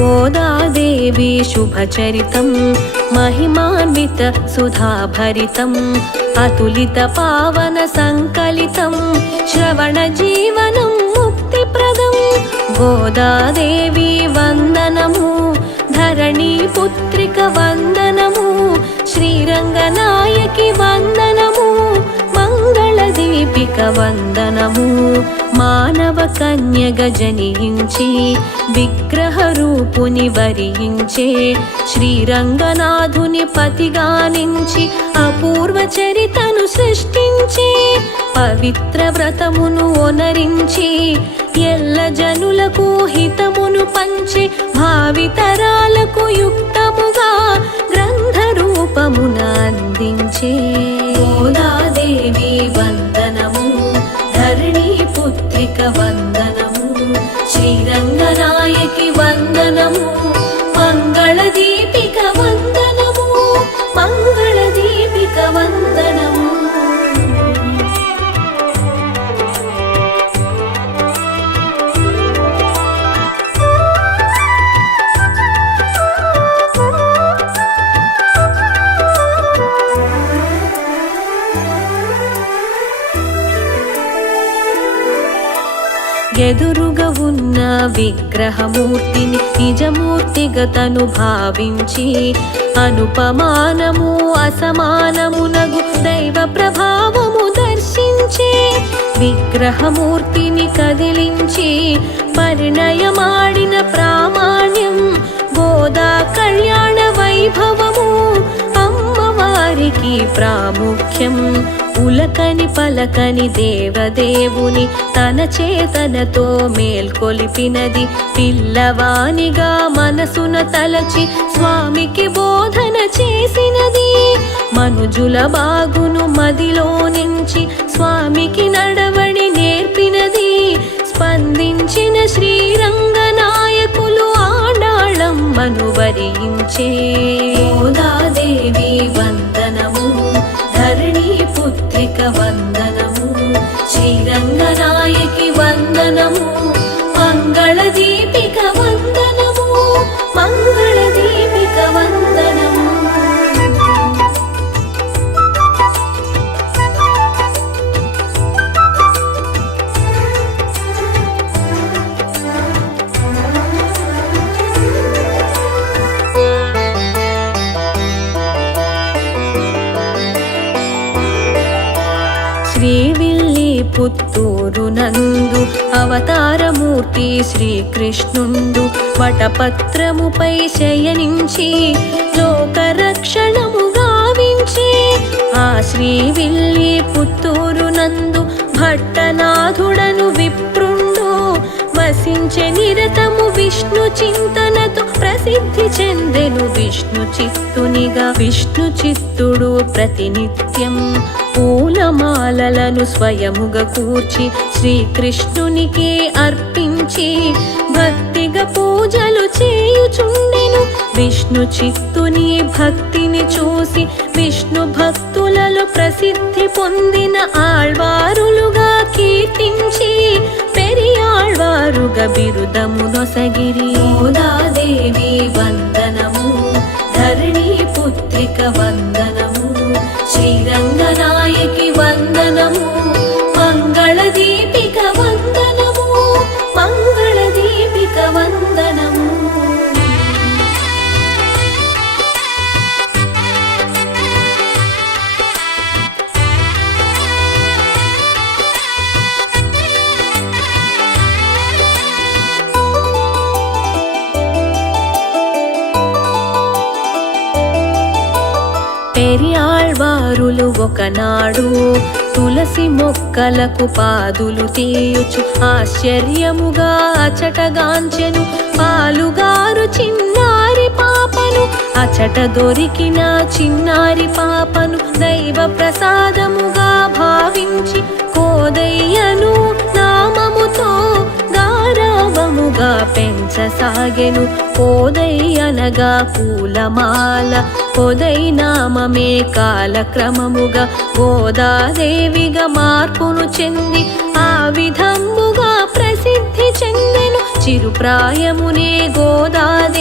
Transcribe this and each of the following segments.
गोदादेवी शुभचरितं महिमान्वित सुधाभरितम् अतुलित पावन संकलितं श्रवणजीवनं मुक्तिप्रदं गोदादेवी वन्दनमु धरणी पुत्रिक वन्दनमु श्रीरंगनायकी वन्दनमु मंगళదీపిక వందనము మానవ కన్యగ జనించి విగ్రహ రూపుని వరించే శ్రీరంగనాథుని పతిగానించి అపూర్వ చరితను సృష్టించి పవిత్ర వ్రతమును ఒనరించి ఎల్ల జనులకు హితమును పంచి భావితరాలకు యుక్తముగా గ్రంథ రూపమున అందించే గోదాదేవి వందనము ధరణి పుత్రిక వందనము శ్రీరంగనాయకి వందనము మంగళదీపిక వందనము మంగళదీపిక వందనము ఎదురుగా ఉన్న విగ్రహమూర్తిని నిజమూర్తిగా తను భావించి అనుపమానము అసమానమునగు దైవ ప్రభావము దర్శించే విగ్రహమూర్తిని కదిలించి పరిణయమాడిన ప్రామాణ్యం గోదా కళ్యాణ వైభవము అమ్మవారికి ప్రాముఖ్యం ఉలకని పలకని దేవదేవుని తన చేతనతో మేల్కొలిపినది పిల్లవానిగా మనసున తలచి స్వామికి బోధన చేసినది మనుజుల బాగును మదిలో నుంచి స్వామికి నడవడి నేర్పినది స్పందించిన శ్రీరంగనాయకులు ఆడాళమ్మను వరించే గోదాదేవి వందనము ధరణి పుత్రిక వందనము శ్రీరంగనాయకి వందనము మంగళదీపిక వందనము మంగళదీపిక వందనము శ్రీవిల్లి పుత్తూరు నందు అవతారమూర్తి శ్రీకృష్ణుండు వటపత్రముపై శయనించి లోకరక్షణము గావించి ఆ శ్రీవిల్లి పుత్తూరు నందు భట్టనాథుడను విప్రుండు వసించే నిరతము విష్ణు చింతనతో ప్రసిద్ధి చెందెను విష్ణు చిత్తునిగా విష్ణు చిత్తుడు ప్రతినిత్యం పూలమాలలను స్వయముగా కూర్చి శ్రీకృష్ణునికి అర్పించి భక్తిగా పూజలు చేయుచుండెను విష్ణు చిత్తుని భక్తిని చూసి విష్ణు భక్తులలో ప్రసిద్ధి పొందిన ఆళ్వారులుగా కీర్తించి పెరియాళ్వారుగా బిరుదము నొసగిరి గోదాదేవి వందనము ధరణి పుత్రిక వందనము శ్రీరంగనాయకి వందనము మంగళదీపిక వందనము మంగళదీపిక వందనము పెరియాళ్వారులు ఒకనాడు తులసి మొక్కలకు పాదులు తీయుచు ఆశ్చర్యముగా అచటగాంచెను పాలుగారు చిన్నారి పాపను అచట దొరికిన చిన్నారి పాపను దైవ ప్రసాదముగా భావించి కోదయ్యను నామముతో గారావముగా పెంచసాగెను కోదయ్యనగా పూలమాల కొదై నామమే కాలక్రమముగా గోదాదేవిగా మార్పును చెంది ఆ విధముగా ప్రసిద్ధి చెందెను చిరుప్రాయమునే గోదాదేవి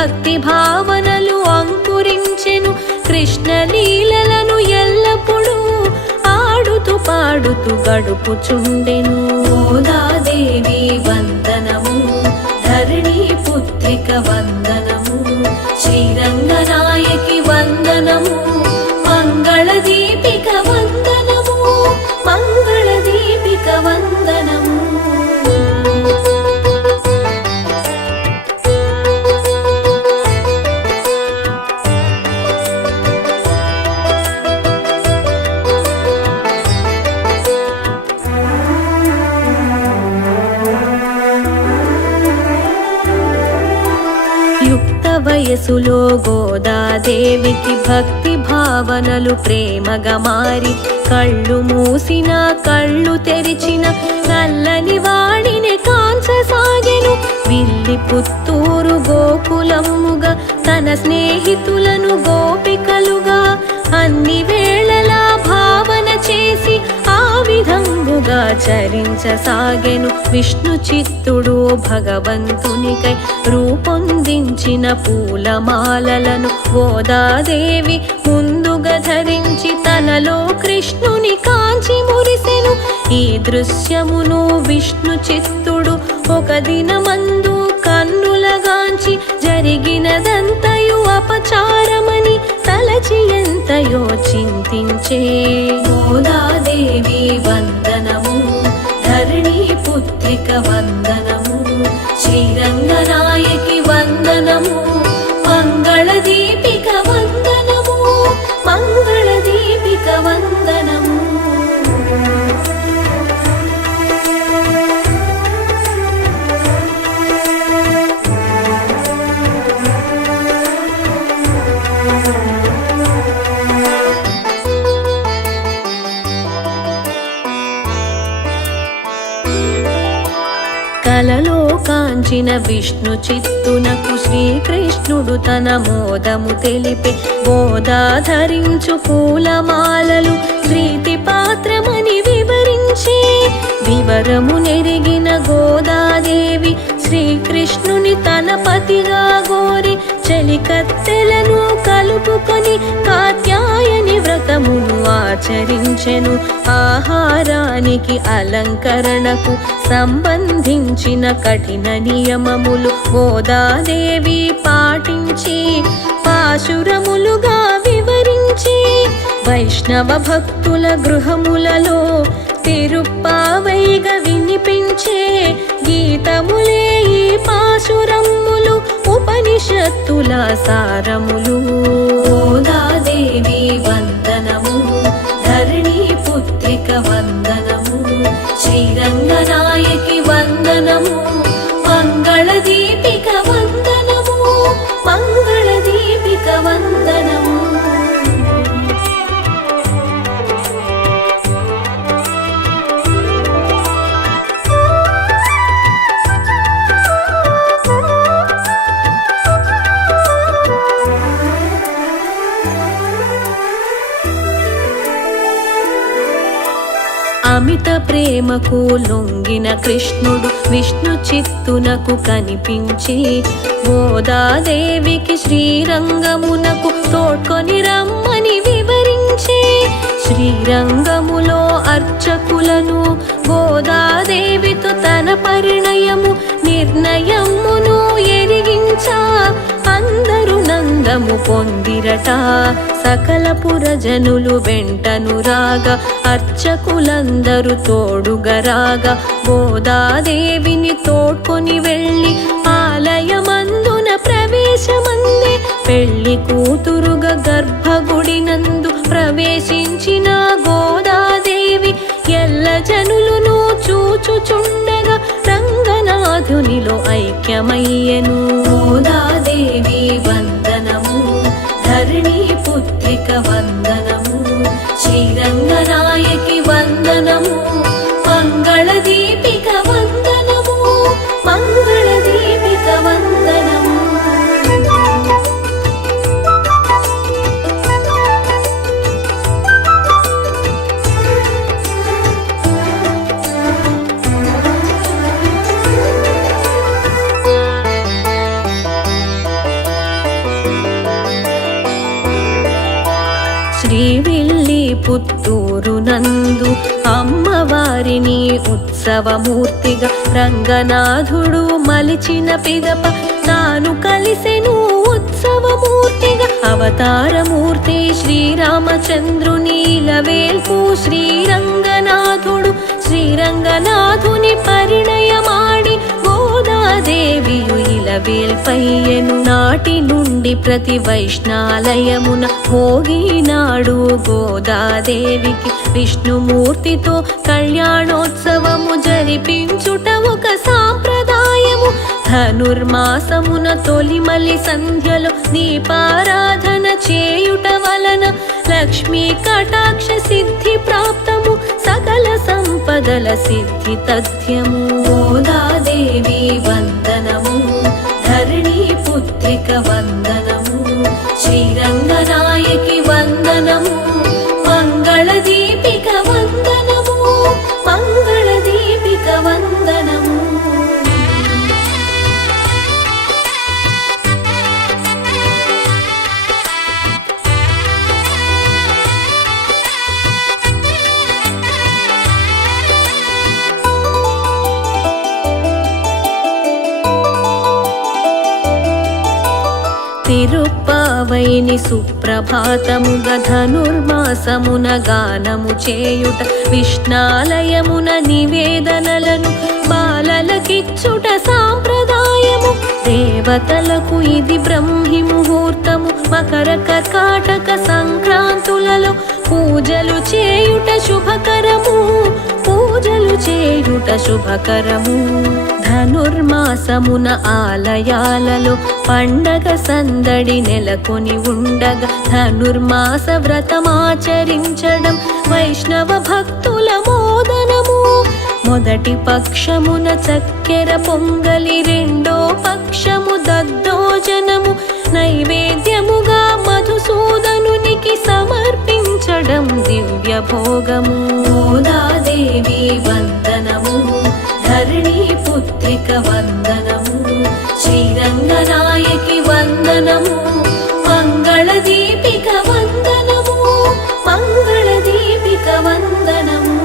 భక్తి భావనలు అంకురించెను. కృష్ణ లీలలను ఎల్లప్పుడూ ఆడుతూ పాడుతూ గడుపుచుండెను. గోదాదేవి వందనము, ధరణి పుత్రిక వందనము, శ్రీరంగనాయకి వందనము, మంగళ దీపిక వందనము, మంగళ దీపిక వందనము. యుక్త వయసులో గోదాదేవికి భక్తి భావనలు ప్రేమగా మారి, కళ్ళు మూసిన కళ్ళు తెరిచిన నల్లని వాడిని కాంచసాగెను. విల్లి పుత్తూరు గోకులముగా తన స్నేహితులను గోపికలుగా అన్ని వేళలా భావన చేసి ఆ విధంబుగా చరించసాగెను. విష్ణు చిత్తుడు భగవంతునికై రూపొందించిన పూలమాలలను గోదాదేవి ముందుగా ధరించి తనలో కృష్ణుని కాంచి మురిసెను. ఈ దృశ్యమును విష్ణు చిత్తుడు ఒక దినమందు కన్నులగాంచి జరిగినదంతయు అపచారమని తలచి ఎంతయో చింతించే. గోదాదేవి వందనము, ధరణి పుత్రిక వందనము, శ్రీరంగనాయకి వందనము, మంగళ దీపిక వందనము, మంగళ దీపిక వందనము. కలలో కాంచిన విష్ణు చిత్తునకు శ్రీకృష్ణుడు తన మోదము తెలిపే. గోదా ధరించు పూలమాలలు ప్రీతి పాత్రమని వివరించే. వివరము నెరిగిన గోదాదేవి శ్రీకృష్ణుని తన పతిగా గోరి చలికత్తెలను కలుపుకొని కాత్యాయని వ్రతమును ఆచరించెను. ఆహారానికి అలంకరణకు సంబంధించిన కఠిన నియమములు గోదాదేవి పాటించి పాశురములుగా వివరించి వైష్ణవ భక్తుల గృహములలో తిరుప్పావైగా వినిపించే. గీతములే ఈ పాశురములు, ఉపనిషత్తుల సారములు. గోదాదేవి వందనము, ధరణి పుత్రిక వందనము, శ్రీరంగనాయకి వందనము, మంగళ దీపిక వందనము, మంగళ దీపిక వందనము. అమిత ప్రేమకు లొంగిన కృష్ణుడు విష్ణు చిత్తునకు కనిపించి గోదాదేవికి శ్రీరంగమునకు తోడ్కొని రమ్మని వివరించే. శ్రీరంగములో అర్చకులను గోదాదేవితో తన పరిణయము నిర్ణయమును ఎరిగించా. అందరూ నందము పొందిరట. సకల పురజనులు వెంటను రాగా, అర్చకులందరూ తోడుగా రాగా, గోదాదేవిని తోడ్కొని వెళ్ళి ఆలయమందున ప్రవేశమందే. పెళ్లి కూతురుగా గర్భగుడి నందు ప్రవేశించిన గోదాదేవి ఎల్ల జనులను చూచుచుండగా రంగనాథునిలో ఐక్యమయ్యెను. గోదాదేవి వందనము, ధరణి పుత్రిక వందనము, శ్రీరంగనాయకి వందనము, మంగళ దీపిక వందనము, మంగళ దీపిక వందనము. పుత్తూరు నందు అమ్మవారిని ఉత్సవమూర్తిగా రంగనాథుడు మలిచిన పిదప తాను కలిసెను ఉత్సవమూర్తిగా అవతారమూర్తి శ్రీరామచంద్రుని ఇలవేల్పు శ్రీరంగనాథుడు శ్రీరంగనాథుని పరిణయమాడి గోదాదేవియు ఇలవేల్పయ్యెను నాటి నుండి ప్రతి వైష్ణాలయమున భోగినాడు గోదాదేవికి విష్ణుమూర్తితో కళ్యాణోత్సవము జరిపించుట ఒక సాంప్రదాయము ధనుర్మాసమున తొలిమలి సంధ్యలో దీపారాధన చేయుట వలన లక్ష్మీ కటాక్ష సిద్ధి ప్రాప్తము సకల సంపదల సిద్ధి తథ్యము గోదాదేవి వందనము ధరణి పుత్రిక వందనము శ్రీరంగనాయకి వందనము మంగళ దీపిక వందనము మంగళ దీపిక వందనము తిరుప్పావైని సుప్రభాతముగ ధనుర్మాసమున గానము చేయుట విష్ణాలయమున నివేదనలను బాలలకిచ్చుట సాంప్రదాయము దేవతలకు ఇది బ్రహ్మి ముహూర్తము మకర కర్కాటక సంక్రాంతులలో పూజలు చేయుట శుభకరము పూజలు చేయుట శుభకరము ధనుర్మాసమున ఆలయాలలో పండగ సందడి నెలకొని ఉండగా ధనుర్మాస వ్రతమాచరించడం వైష్ణవ భక్తుల మోదనము మొదటి పక్షమున చక్కెర పొంగలి రెండో పక్షము దద్దోజనము నైవేద్యముగా మధుసూదనునికి సమర్పించడం దివ్య భోగము గోదాదేవి వందనము ధరణి పుత్రిక వందనము శ్రీరంగనాయకి వందనము మంగళ దీపిక వందనము మంగళ దీపిక వందనము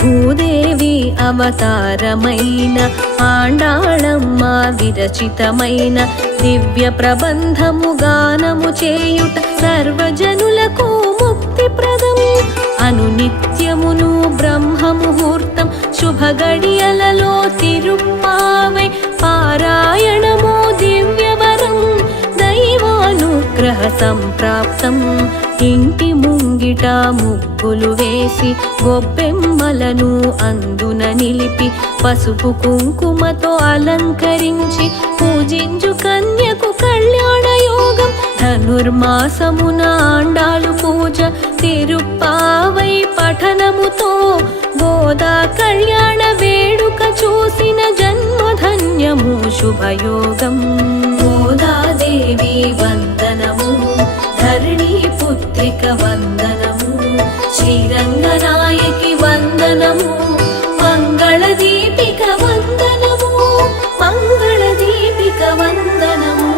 భూదేవి అవతారమైన ఆండాళమ్మ విరచితమైన దివ్య ప్రబంధము గానము చేయుట సర్వజనులకు ముక్తిప్రదం అనునిత్యమును బ్రహ్మ ముహూర్తం శుభ గడియలలో తిరుప్పావై పారాయణము దివ్యవరం దైవానుగ్రహ సంప్రాప్తం ఇంటి ముంగిట ముగ్గులు వేసి గొబ్బెమ్మలను అందున నిలిపి పసుపు కుంకుమతో అలంకరించి పూజించు కన్యకు కళ్యాణ యోగం ధనుర్మాసమున ఆండాలు పూజ తిరుప్పావై పఠనముతో గోదా కళ్యాణ వేడుక చూసిన జన్మధన్యము శుభయోగం గోదాదేవి వందనము ధరణి పుత్రిక వందనము శ్రీరంగనాయకి వందనము మంగళ దీపిక వందనము మంగళ దీపిక వందనము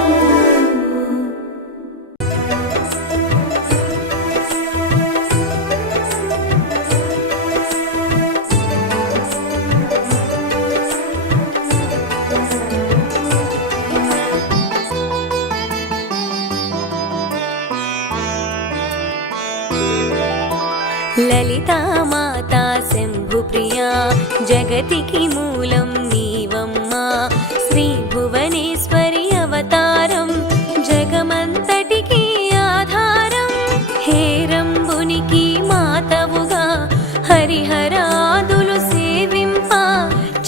లలితా మాతా శంభుప్రియా జగతికి మూలం నీవమ్మా శ్రీ భువనేశ్వరి అవతారం జగమంతటికి ఆధారం హేరంబునికి మాతవుగా హరిహరాదులు సేవింప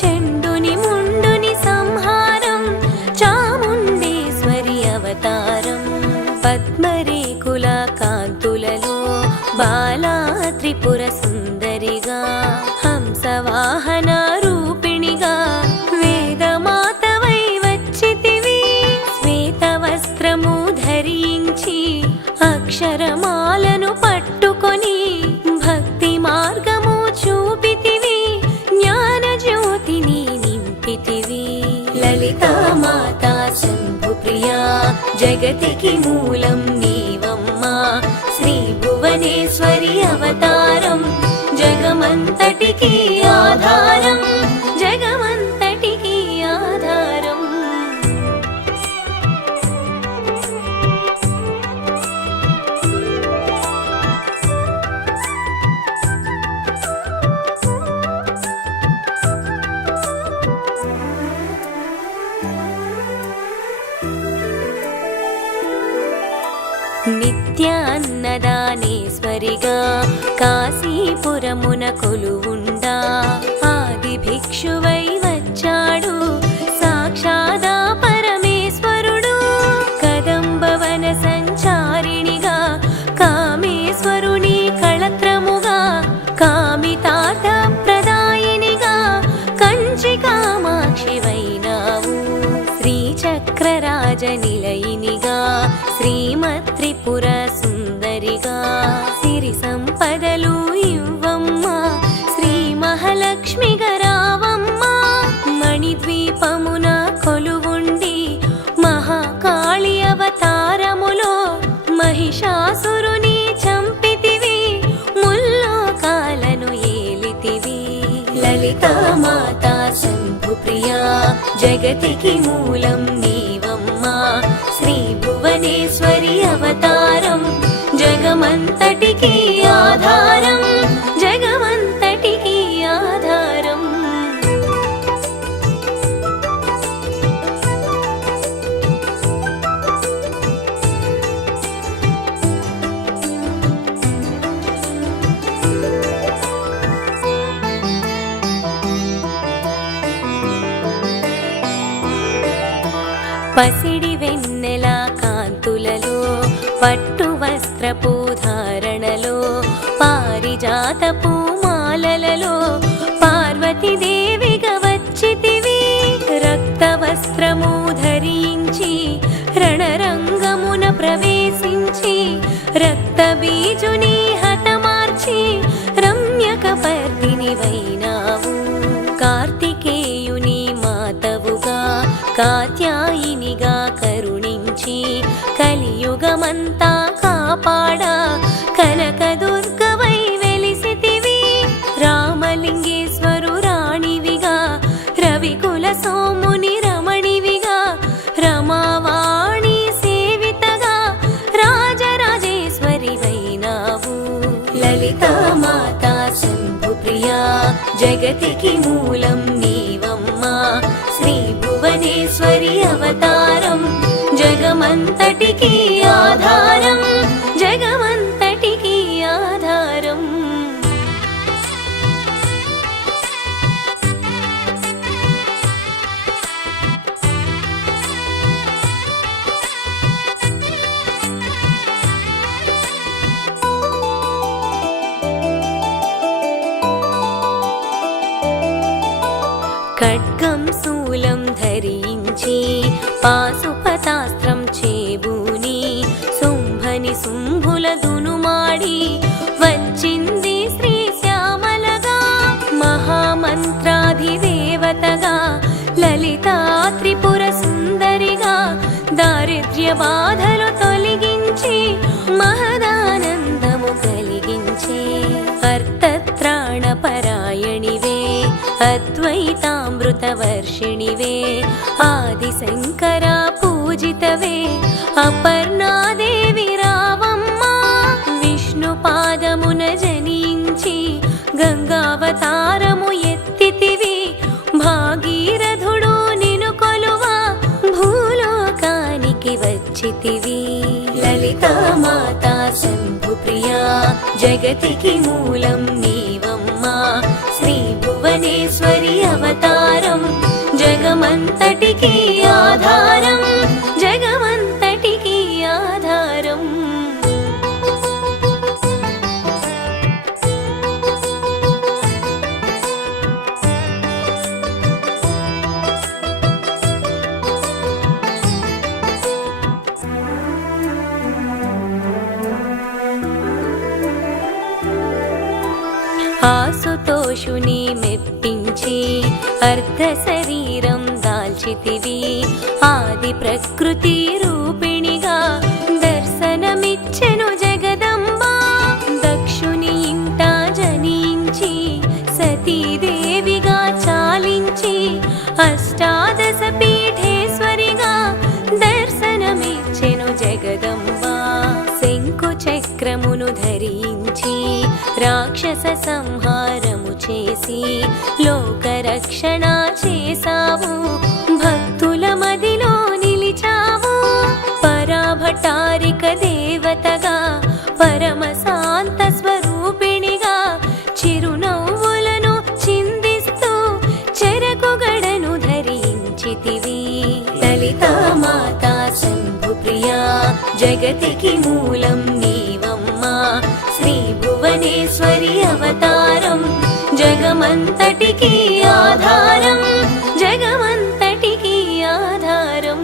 చండుని ముండుని సంహారం చాముండేశ్వరి అవతారం పద్మరేకుల కాంతులలో బాలా త్రిపుర సుందరిగా హంసవాహన రూపిణిగా వేదమాతవై వచ్చితివి శ్వేత వస్త్రము ధరించి జగతికి మూలం నీవమ్మా శ్రీ భువనేశ్వరి అవతారం జగమంతటికి ఆధారం జగమంతటికి ఆధారం. నిత్య అన్నదానేశ్వరిగా కాశీపురమున కొలువుండా ఆది భిక్షువై వచ్చాడు సాక్షాదా పరమేశ్వరుడు. కదంబవన సంచారిణిగా కామేశ్వరుని కళత్రముగా కామితార్థ ప్రదాయినిగా కంచి కామాక్షివైనావు. శ్రీచక్రరాజ నిలయినిగా శ్రీమత్రిపుర సుందరిగా సిరి సంపదలు ఇవ్వమ్మా శ్రీ మహాలక్ష్మి గరావమ్మా. మణిద్వీపమున కొలువుండి మహాకాళి అవతారములో మహిషాసురుని చంపితివి ముల్లోకాలను ఏలితివి. లలితా మాతా శంభు ప్రియా జగతికి మూలం నీవమ్మా శ్రీ భువనేశ్వరి అవతారం జగమంతటికి ఆధారం జగమంతటికి ఆధారం. పసిడి వెన్నెల కాంతులలో పట్టు వస్త్రపు ధారణలో పారిజాతపు మాలలలో పార్వతీదేవిగా వచ్చితివి. రక్త వస్త్రము ధరించి రణరంగమున ప్రవేశించి రక్త బీజుని హతమార్చి రమ్యకపర్దిని వైనావు. కార్తికేయుని మాతవుగా కాత్యాయినిగా కరుణించి కలియుగమంతా కాపాడా కనకదుర్గవై వెలిసితివి. రామలింగేశ్వరు రాణివిగా రవికుల సోముని రమణివిగా రమావాణి సేవితగా రాజరాజేశ్వరి వైనావు. లలితా మాతా శంభు ప్రియా జగతికి మూలం నీవమ్మా శ్రీ భువనేశ్వరి అవతారం జగమంతటికి ఆధారం జగమంతటికి ఆధారం. ఖడ్గం శూలం ధరించి పాశుపతాస్త్రం చేబూని శుంభని శుంభుల దునుమాడి వచ్చింది శ్రీ శ్యామలగా. మహామంత్రాధిదేవతగా లలితా త్రిపుర సుందరిగా దారిద్ర్య బాధలు తొలగించి మహదానందము కలిగించే అర్థత్రాణ పరాయణివే అద్వైతామృత వర్షిణివే ఆది శంకర పూజితవే అపర్ణాదేవి రావమ్మా. విష్ణు పాదమున జనించి గంగావతారము ఎత్తితివి భాగీరథుడు నిను కొలువా భూలోకానికి వచ్చితివి. లలితా మాతా శంభు ప్రియా జగతికి మూలం నీవమ్మా శ్రీ భువనేశ్వరి అవతారం జగమంతటికి ఆధారం జగమంతటికి ఆధారం. ఆసుతోషుని మెప్పించి అర్ధ శరీరం దాల్చితివి ఆది ప్రకృతి రూపిణి రాక్షస సంహారము చేసి లోకరక్షణ చేసావు, భక్తుల మదిలో నిలిచావు. పరాభటారిక దేవతగా పరమ శాంత స్వరూపిణిగా చిరునవ్వులను చిందిస్తూ చెరకు గడను ధరించితివి. లలితా మాతా శంభు ప్రియా జగతికి మూలం నీవమ్మా, శ్రీ భువనేశ్వరి అవతారం జగమంతటికి ఆధారం, జగమంతటికి ఆధారం.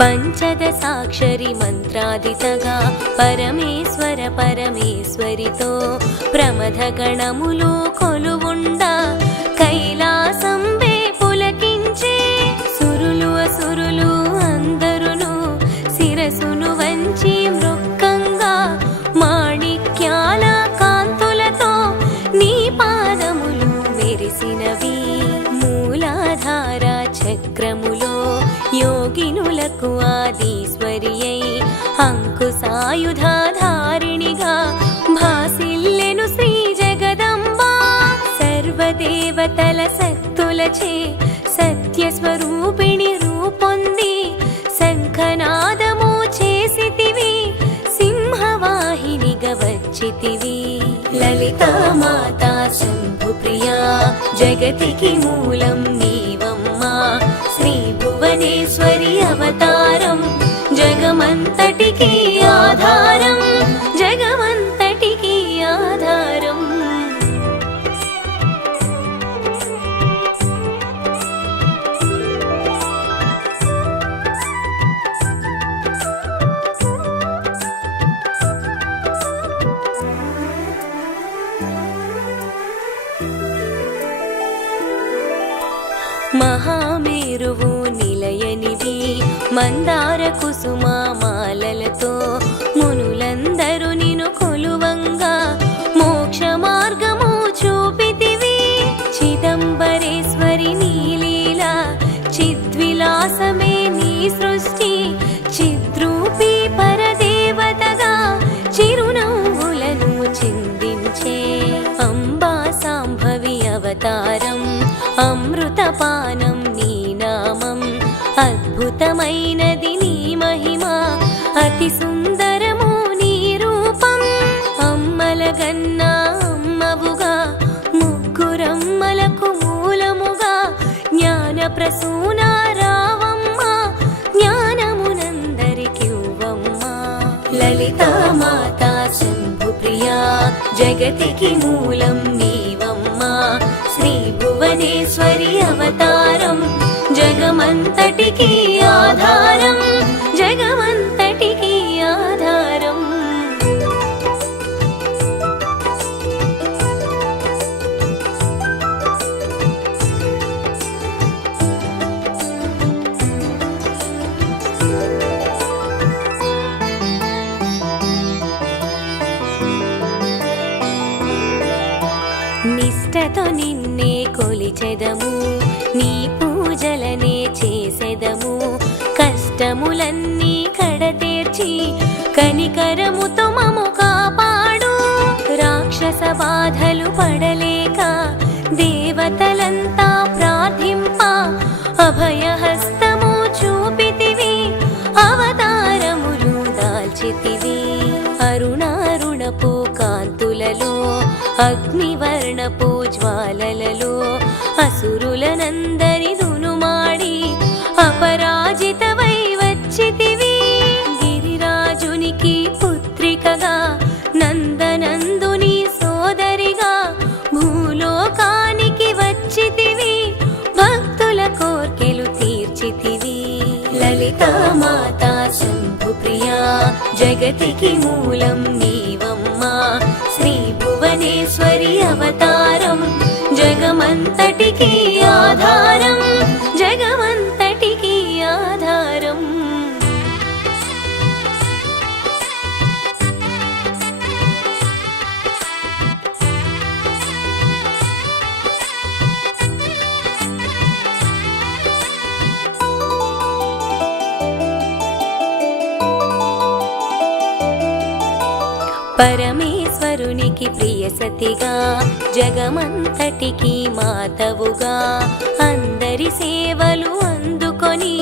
పంచదశాక్షరి మంత్రాదితగా పరమేశ్వర పరమేశ్వరితో ప్రమథ గణములు కొలువుండా కైలాసంబే పులకించే. సురులు అసురులు అందరును శిరసును వంచి మృక్కంగా మాణిక్యాల కాంతులతో నీ పాదములు మెరిసినవి. మూలాధార చక్రములో యోగినులకు ఆదీశ్వరి అయి అంకుశాయుధాధారిణిగా భాసిల్లెను శ్రీ జగదంబ. సర్వదేవతల శక్తులచే సత్యస్వరూపిణి రూపొంది శంఖనాదము చేసితివి, సింహవాహినిగా వచ్చితివి. లలితా మాతా శంభు ప్రియా జగతికి మూలం నీవమ్మా, శ్రీ భువనేశ్వరి అవతారం జగమంతటికి ఆధారం, జగమంతటికి ఆధారం. మహామేరువు నిలయనివి మందార కుసుమామాలలతో మునులందరూ నిన్ను కొలువంగా మోక్ష మార్గము చూపితివి. చిదంబరేశ్వరి నీలీలా చిద్విలాసమే నీ సృష్టి, చిద్రూపి పరదేవతగా చిరునవ్వులను చిందించే. అంబా సాంభవి అవతారం అమృతపానం నీ నామం, అద్భుతమైనది నీ మహిమ, అతి సుందరము నీ రూపం. అమ్మల గన్నా అమ్మవుగా ముగ్గురమ్మలకు మూలముగా జ్ఞాన ప్రసూన రావమ్మ, జ్ఞానమునందరికివ్వమ్మా. లలితా మాతా శంభు ప్రియా జగతికి మూలం నీవమ్మా, శ్రీ భువనేశ్వరి అవతారం జగమంతటికి ఆధారం, జగమంతటికి ఆధారం. నిష్టతో నిన్నే కొలిచెదము, నీ పూజలనే చేసెదము. కష్టములన్నీ కడతేర్చి కనికరముతో మము కాపాడు. రాక్షస బాధలు పడలేక దేవతలంతా ప్రార్థింప అభయహస్తము చూపితివి, అవతారములు దాల్చితివి. అరుణారుణపు కాంతులలో అగ్నివర్ణపు జ్వాలలలో అసురులనందరి దునుమాడి అపరాజితవై వచ్చితివి. గిరిరాజునికి పుత్రికగా నందనందుని సోదరిగా భూలోకానికి వచ్చితివి, భక్తుల కోర్కెలు తీర్చితివి. లలితా మాతా శంభు ప్రియా జగతికి మూలం నీవమ్మా, శ్రీ భువనేశ్వరి అవతారం జగమంతటికి ఆధారం, జగమంతటికి ఆధారం. పరమేశ్వరునికి ప్రియ సతిగా జగమంతటికి మాతవుగా అందరి సేవలు అందుకొని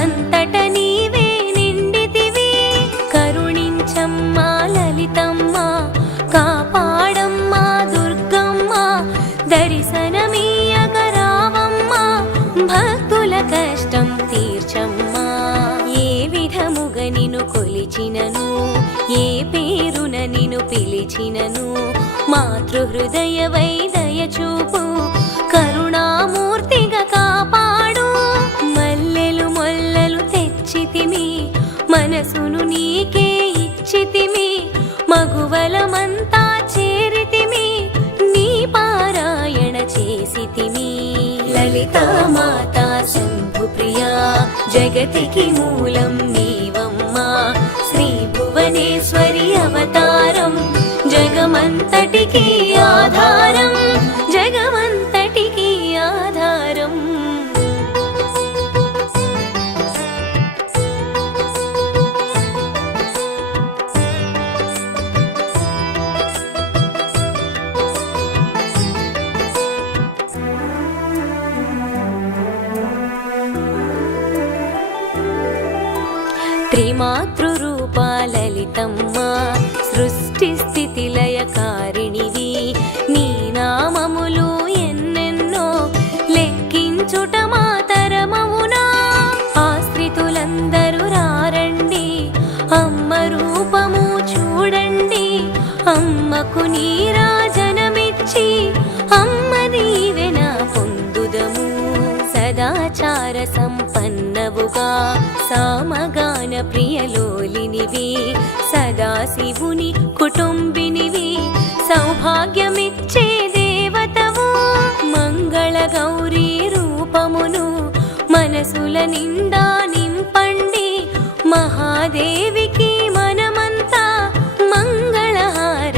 అంతట నీవే నిండితివి. కరుణించమ్మా లలితమ్మ, కాపాడమ్మా దుర్గమ్మ, దర్శనమీయగరావమ్మ, భక్తుల కష్టం తీర్చమ్మా. ఏ విధముగా నిన్ను కొలిచినను, ఏ పేరున నిన్ను పిలిచినను, మాతృహృదయవై దయచూపు, కరుణామూర్తిగా కాపాడు. మల్లెలు మొల్లలు తెచ్చితిమి, మనసును నీకే ఇచ్చితిమి, మగువలమంతా చేరితిమి, నీ పారాయణ చేసితిమి. లలితా మాతా శంభు ప్రియా, జగతికి మూలం నీవమ్మా, శ్రీ భువనేశ్వరి అవతారం, జగమంతటికి ఆధారం, జగమంతటికి ఆధారం. త్రిమాతృరూపా లలితమ్మ, సృష్టి స్థితి లయకారిణివి, నీ నామములు ఎన్నెన్నో లెక్కించుట మాతరమవునా. ఆశ్రితులందరూ రారండి, అమ్మ రూపము చూడండి, అమ్మకు నీరాజనమిచ్చి అమ్మ దీవెన పొందుదము. సదాచార సంపన్నవుగా సామగాన ప్రియలోలినివి, సదాశివుని కుటుంబినివి, సౌభాగ్యమిచ్చే దేవతవు. మంగళ గౌరీ రూపమును మనసుల నిండా నింపండి, మహాదేవికి మనమంతా మంగళహారతులిద్దాము.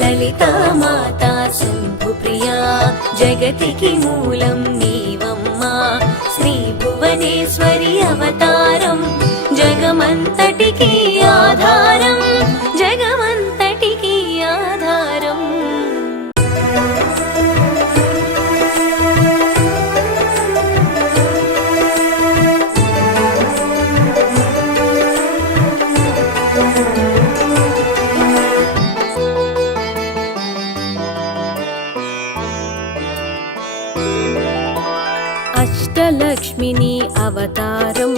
లలితా మాతా శంభు ప్రియా, జగతికి మూలం నీవమ్మా, శ్రీ భువనేశ్వరి అవతారం, జగమంతటికి ఆధారం, జగమంతటికి ఆధారం. అష్టలక్ష్మిని అవతారం,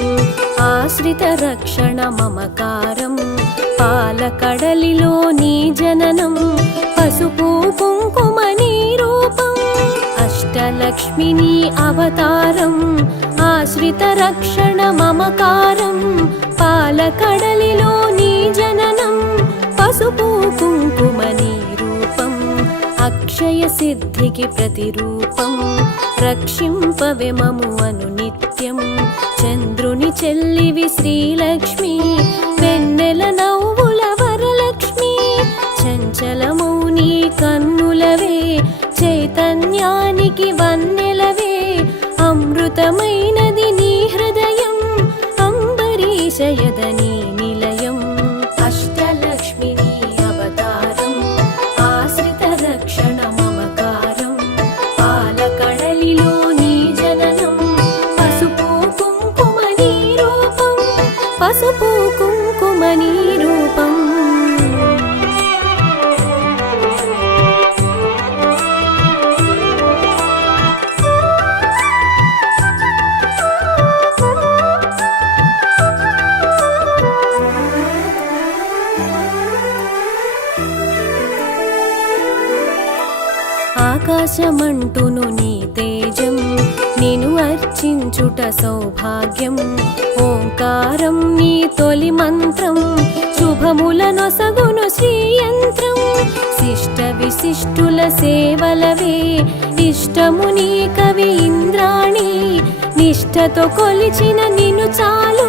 ఆశ్రిత రక్షణ మమకారం, పాలకడలిలో నీ జననం, పసుపు కుంకుమ నీ రూపం. అష్టలక్ష్మిని అవతారం, ఆశ్రిత రక్షణ మమకారం, పాలకడలిలో నీ జననం, పసుపు కుంకుమ నీ రూపం. అక్షయ సిద్ధికి ప్రతిరూపం, రక్షింపవే మము అనునిత్యం. చంద్రుని చెల్లివి శ్రీలక్ష్మి, వెన్నెల నవ్వుల వరలక్ష్మి, చంచలమౌ నీ కన్నులవే, చైతన్యానికి వన్నెలవే. అమృతమైనది నీ హృదయం, అంబరీషయదని నిలయం. అష్టలక్ష్మిని అవతారం, ఆశ్రిత రక్షణ మమకారం, పాలకడలిలో నీ జననం, పసుపు కుంకుమ నీ రూపం, పసుపు కుంకుమ నీ రూపం. ఆకాశమంటును నీ తేజం, నిను అర్చించుట సౌభాగ్యం. ఓంకారం నీ తొలి మంత్రం, శుభములనొసగును శ్రీయంత్రం. శిష్ట విశిష్టుల సేవలవే, ఇష్టము నీ కవి ఇంద్రాణి. నిష్ఠతో కొలిచిన నిన్ను చాలు,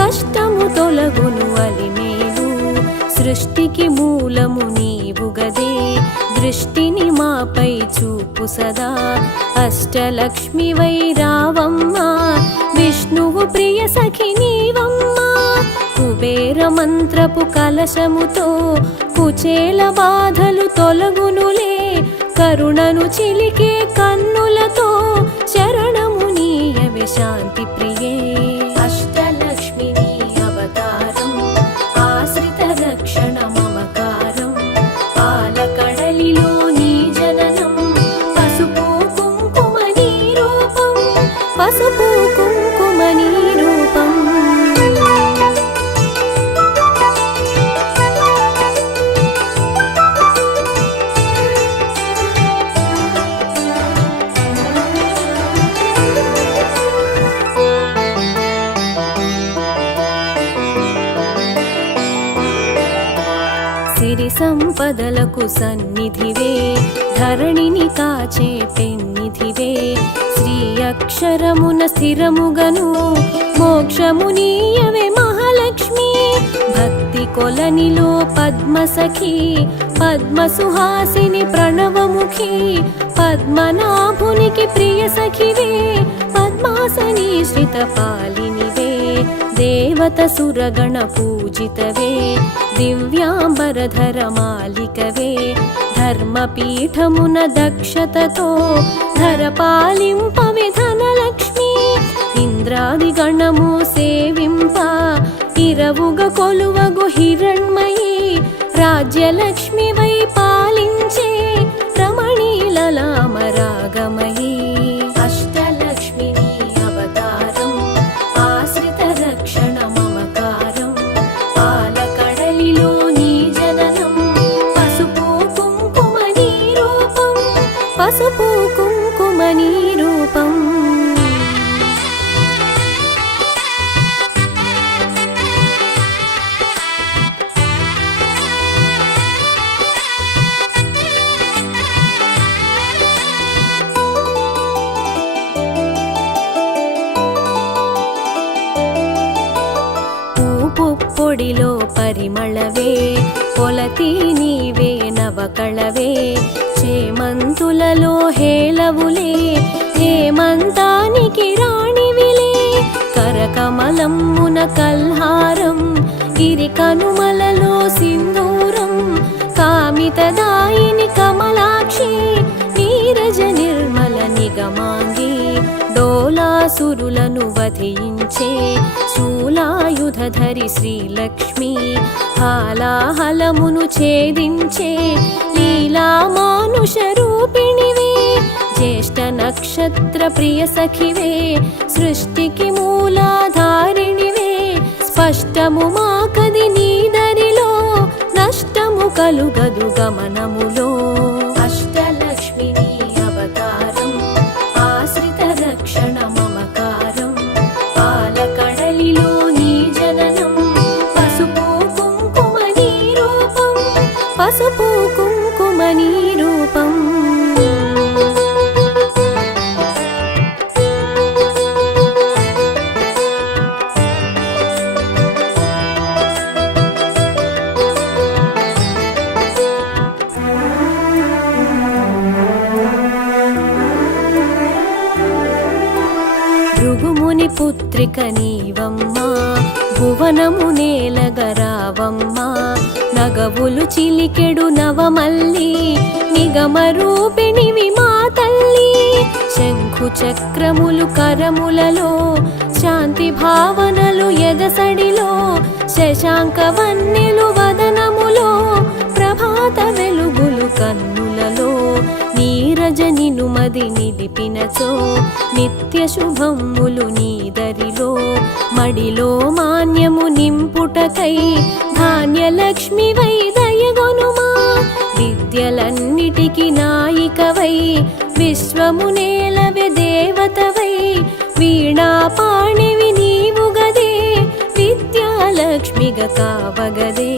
కష్టము తొలగును అలిమేలు. సృష్టికి మూలము నీవు గదే, దృష్టిని మాపై చూపు సదా. అష్టలక్ష్మివై రావమ్మా, విష్ణువు ప్రియ సఖి నీవమ్మా. కుబేర మంత్రపు కలశముతో కుచేల బాధలు తొలగునులే కరుణను చిలికే కన్నులతో శరణము నీయవే శాంతి ప్రియే అష్టలక్ష్మి నీ అవతారం ఆశ్రిత రక్షణ మమకారం పాలకడలిలో నీ జననం పసుపు కుంకుమ నీ రూపం పసుపు కుంకుమ నీ రూపం సిరి సంపదలకు సన్నిధివే ధరణిని కాచే పెన్నిధివే శ్రీ అక్షరమున స్థిరముగను మోక్షము నీయవే మహాలక్ష్మి భక్తి కొలనిలో పద్మసఖి పద్మసుహాసిని ప్రణవముఖి పద్మనాభునికి ప్రియ సఖివే పద్మాసని శ్రిత పాలినివే దేవత సురగణ పూజితవే దివ్యాంబరధర మాలికవే ధర్మపీఠమున దక్షతతో ధరపాలింపవే ధనలక్ష్మి ఇంద్రాది గణము సేవింప ఇరవుగ కొలువగు హిరణ్మయి రాజ్యలక్ష్మి వై పాలించే రమణీలలామ రాగమయీ అష్టలక్ష్మి నీ అవతారం ఆశ్రిత రక్షణ మమకారం పాలకడలిలో నీ జననం పసుపు కుంకుమ నీ రూపం పసుపు కుంకుమ నీ రూపం పొడిలో పరిమళవే పొలతి నీవే నవకళవే చేమంతులలో హేళవులే హేమంతానికి రాణివిలే కరకమలమ్మున కల్హారం గిరి కనుమలలో సింధూరం కామితదాయిని కమలాక్షి నీరజ నిర్మల నిగమాంగి డోలాసురులను వధించే శూలాయుధధరి శ్రీలక్ష్మి హాలాహలమును ఛేదించే లీలా మానుష రూపిణివే జ్యేష్ఠ నక్షత్ర ప్రియ సఖివే సృష్టికి మూలాధారిణివే స్పష్టము మాకది నీదరిలో నష్టము కలుగదు గమనములో అష్టలక్ష్మి నీ అవతారం ఆశ్రిత రక్షణ మమకారం పాలకడలిలో నీ జననం పసుపు కుంకుమ నీ రూపం పసుపు కుంకుమ నీ రూపం భృగుముని పుత్రిక నీవమ్మా భువనము నేలగరావమ్మా నగవులు చిలికెడు నవమల్లి నిగమ రూపిణివి మా తల్లి శంఖు చక్రములు కరములలో శాంతి భావనలు ఎదసడిలో శశాంక వన్నెలు వదనములో ప్రభాత వెలుగులు కన్నులలో నీరజ నినుమది నిలిపినచో నిత్య శుభములు నీదరిలో మడిలో మాన్యము నింపుటకై ధాన్యలక్ష్మి వై దయగొనుమా విద్యలన్నిటికి నాయికవై విశ్వము నేలవె దేవతవై వీణా పాణివి నీవు గదే విద్యాలక్ష్మిగా కావగదే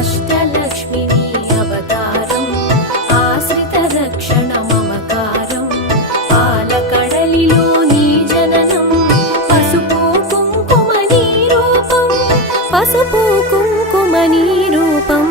అష్టలక్ష్మి నీ అవతారం ఆశ్రిత రక్షణ మమకారం పాలకడలిలో నీ జననం పసుపు కుంకుమ నీ రూపం పసుపు కుంకుమ నీ రూపం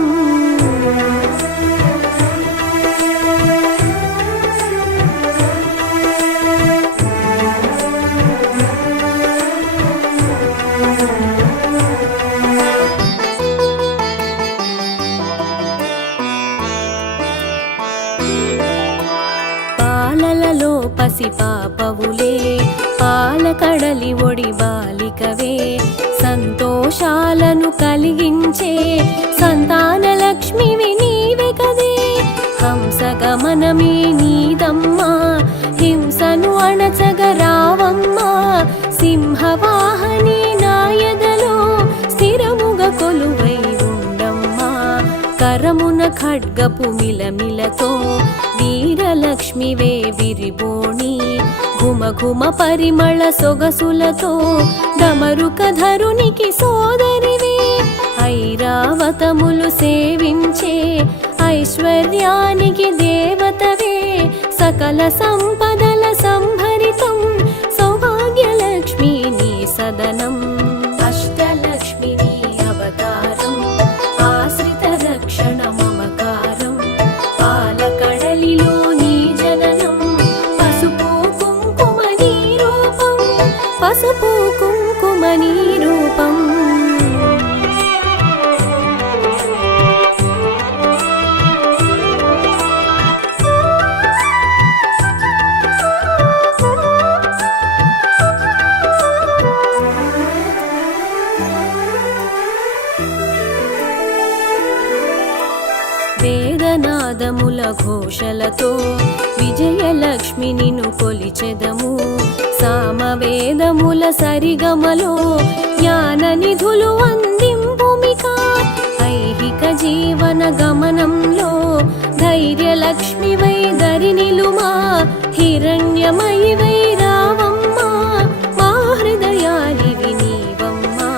పాపవులే పాలకడలి ఒడి బాలికవే సంతోషాలను కలిగించే సంతాన లక్ష్మివి నీవే కదే హంసగమనమే నీదమ్మా హింసను అణచగరావమ్మా సింహవాహని నాయదలో స్థిరముగా కొలువై ఉండమ్మా కరమున ఖడ్గపు మిలమిలతో వీరలక్ష్మివే విరిబోణి ఘుమఘుమ పరిమళ సొగసులతో డమరుకధరునికి సోదరివే ఐరావతములు సేవించే ఐశ్వర్యానికి దేవతవే సకల సంపదల సంభరితం సౌభాగ్యలక్ష్మి నీ సదనం అష్టలక్ష్మి నీ అవతారం ఆశ్రిత రక్షణ మమకారం పాలకడలిలో నీ జననం పసుపు కుంకుమ నీ రూపం పసుపు కుంకుమ నీ రూపం వేదనాదముల ఘోషలతో విజయలక్ష్మి నిన్ను కొలిచెదము సామవేదముల సరిగమలో జ్ఞాన నిధులు అందింపుమిక ఐహిక జీవన గమనంలో ధైర్యలక్ష్మివై దరి నిలుమా హిరణ్యమయివై రావమ్మా మా హృదయాలివి నీవమ్మా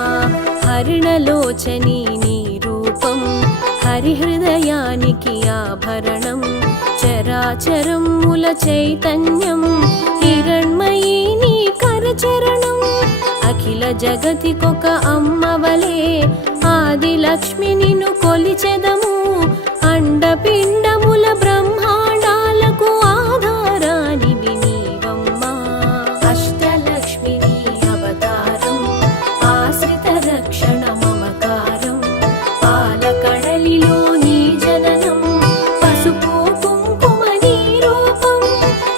హరిణలోచని నీ రూపం హరిహృదయానికి ఆభరణం చరాచరముల చైతన్యం హిరణ్మయీ నీ కరచరణం అఖిల జగతికొక అమ్మవలే ఆదిలక్ష్మి నిన్ను కొలిచెదము అండపిండముల బ్రహ్మాండాలకు ఆధారానివి నీవమ్మా అష్టలక్ష్మి నీ అవతారం ఆశ్రిత రక్షణ మమకారం పాలకడలిలో నీ జననం పసుపు కుంకుమ నీ రూపం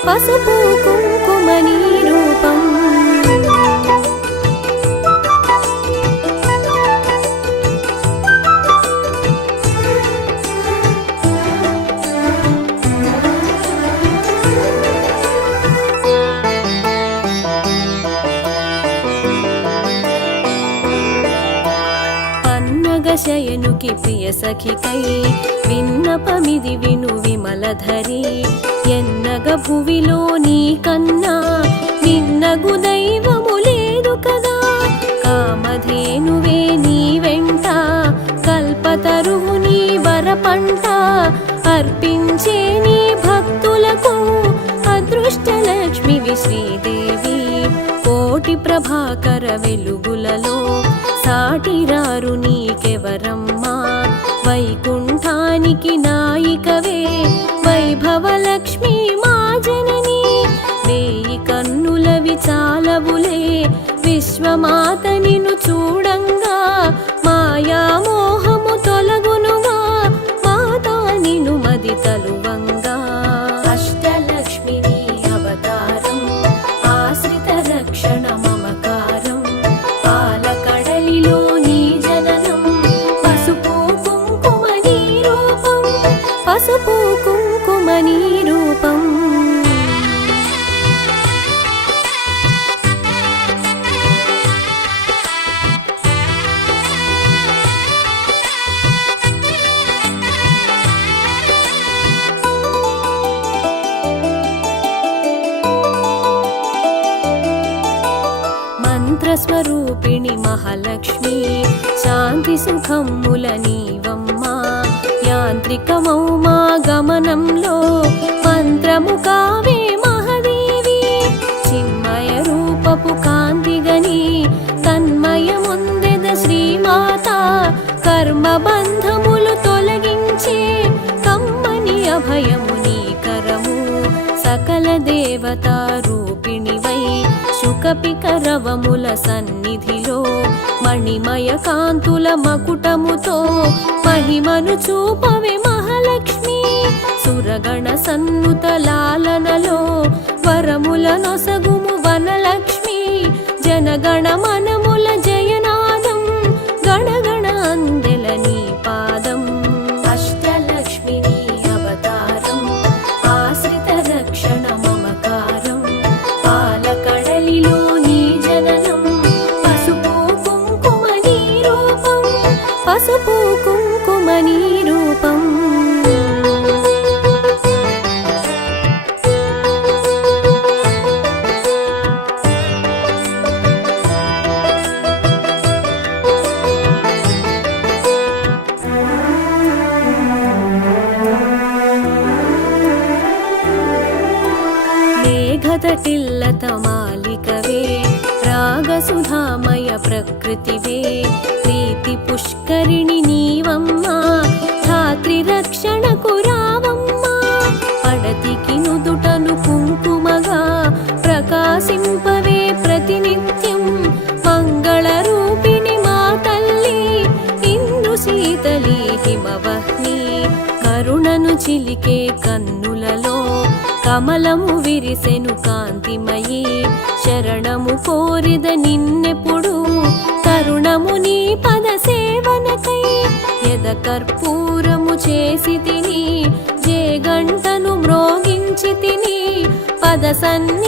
పసుపు కుంకుమ నీ రూపం శయనుకి ప్రియ సఖికై విన్నపమిది విను విమలధరి ఎన్నగ భువిలో నీ కన్నా నిన్నగు దైవము లేదు కదా కామధేనువే నీ వెంట కల్పతరువు నీ వరపంట అర్పించే నీ భక్తులకు అదృష్టలక్ష్మివి శ్రీదేవి కోటి ప్రభాకర వెలుగులలో సాటిరారు నీకెవరమ్మా వైకుంఠానికి నాయికవే వైభవలక్ష్మి మా జనని వేయి కన్నులవి చాలవులే విశ్వమాత నిన్ను చూడంగా మాయామోహము తొలగునుగా మాతా నిన్ను మది తలువంగా అష్టలక్ష్మి నీ అవతారం ఆశ్రిత రక్షణ మమకారం పాలకడలిలో నీ జననం పసుపు కుంకుమ నీ రూపం పసుపు కుంకుమ నీ రూపం మంత్రస్వరూపిణి మహాలక్ష్మి శాంతి సుఖముల నీవమ్మా యాంత్రికమౌ మా గమనంలో మంత్రము కావే మహాదేవి చిన్మయ రూపపు కాంతిగని తన్మయముందెద శ్రీమాత కర్మబంధములు తొలగించే కమ్మని అభయము నీ కరము సకల దేవతా రూపిణివై శుకపికరవముల సన్నిధిలో మణిమయ కాంతుల మకుటముతో మహిమను చూపవే మహాలక్ష్మి సురగణ సన్నుత లాలనలో వరముల నొసగుము వనలక్ష్మి జనగణ మనముల జయనాదం గణగణ అందెల నీ పాదం అష్టలక్ష్మి నీ అవతారం ఆశ్రిత రక్షణ మమకారం పాలకడలిలో నీ జననం పసుపు కుంకుమ నీ రూపం పసుపు కుంకుమ నీ రూపం మేఘతటిల్లత మాలికవే రాగసుధామయ ప్రకృతివే ప్రీతి పుష్కరిణి నీవమ్మా ధాత్రి రక్షణకు రావమ్మా పడతికి నుదుటను కుంకుమగా ప్రకాశింపవే ప్రతినిత్యం మంగళ రూపిణి మా తల్లి ఇందు శీతలి హిమవహ్ని కరుణను చిలికే కన్నులలో కమలము విరిసెను కాంతిమయీ శరణము కోరిద నిన్నెప్పుడు తరుణము నీ పద సేవనకై యద కర్పూరము చేసి తిని జే గంటను మ్రోగించి తిని పద సన్ని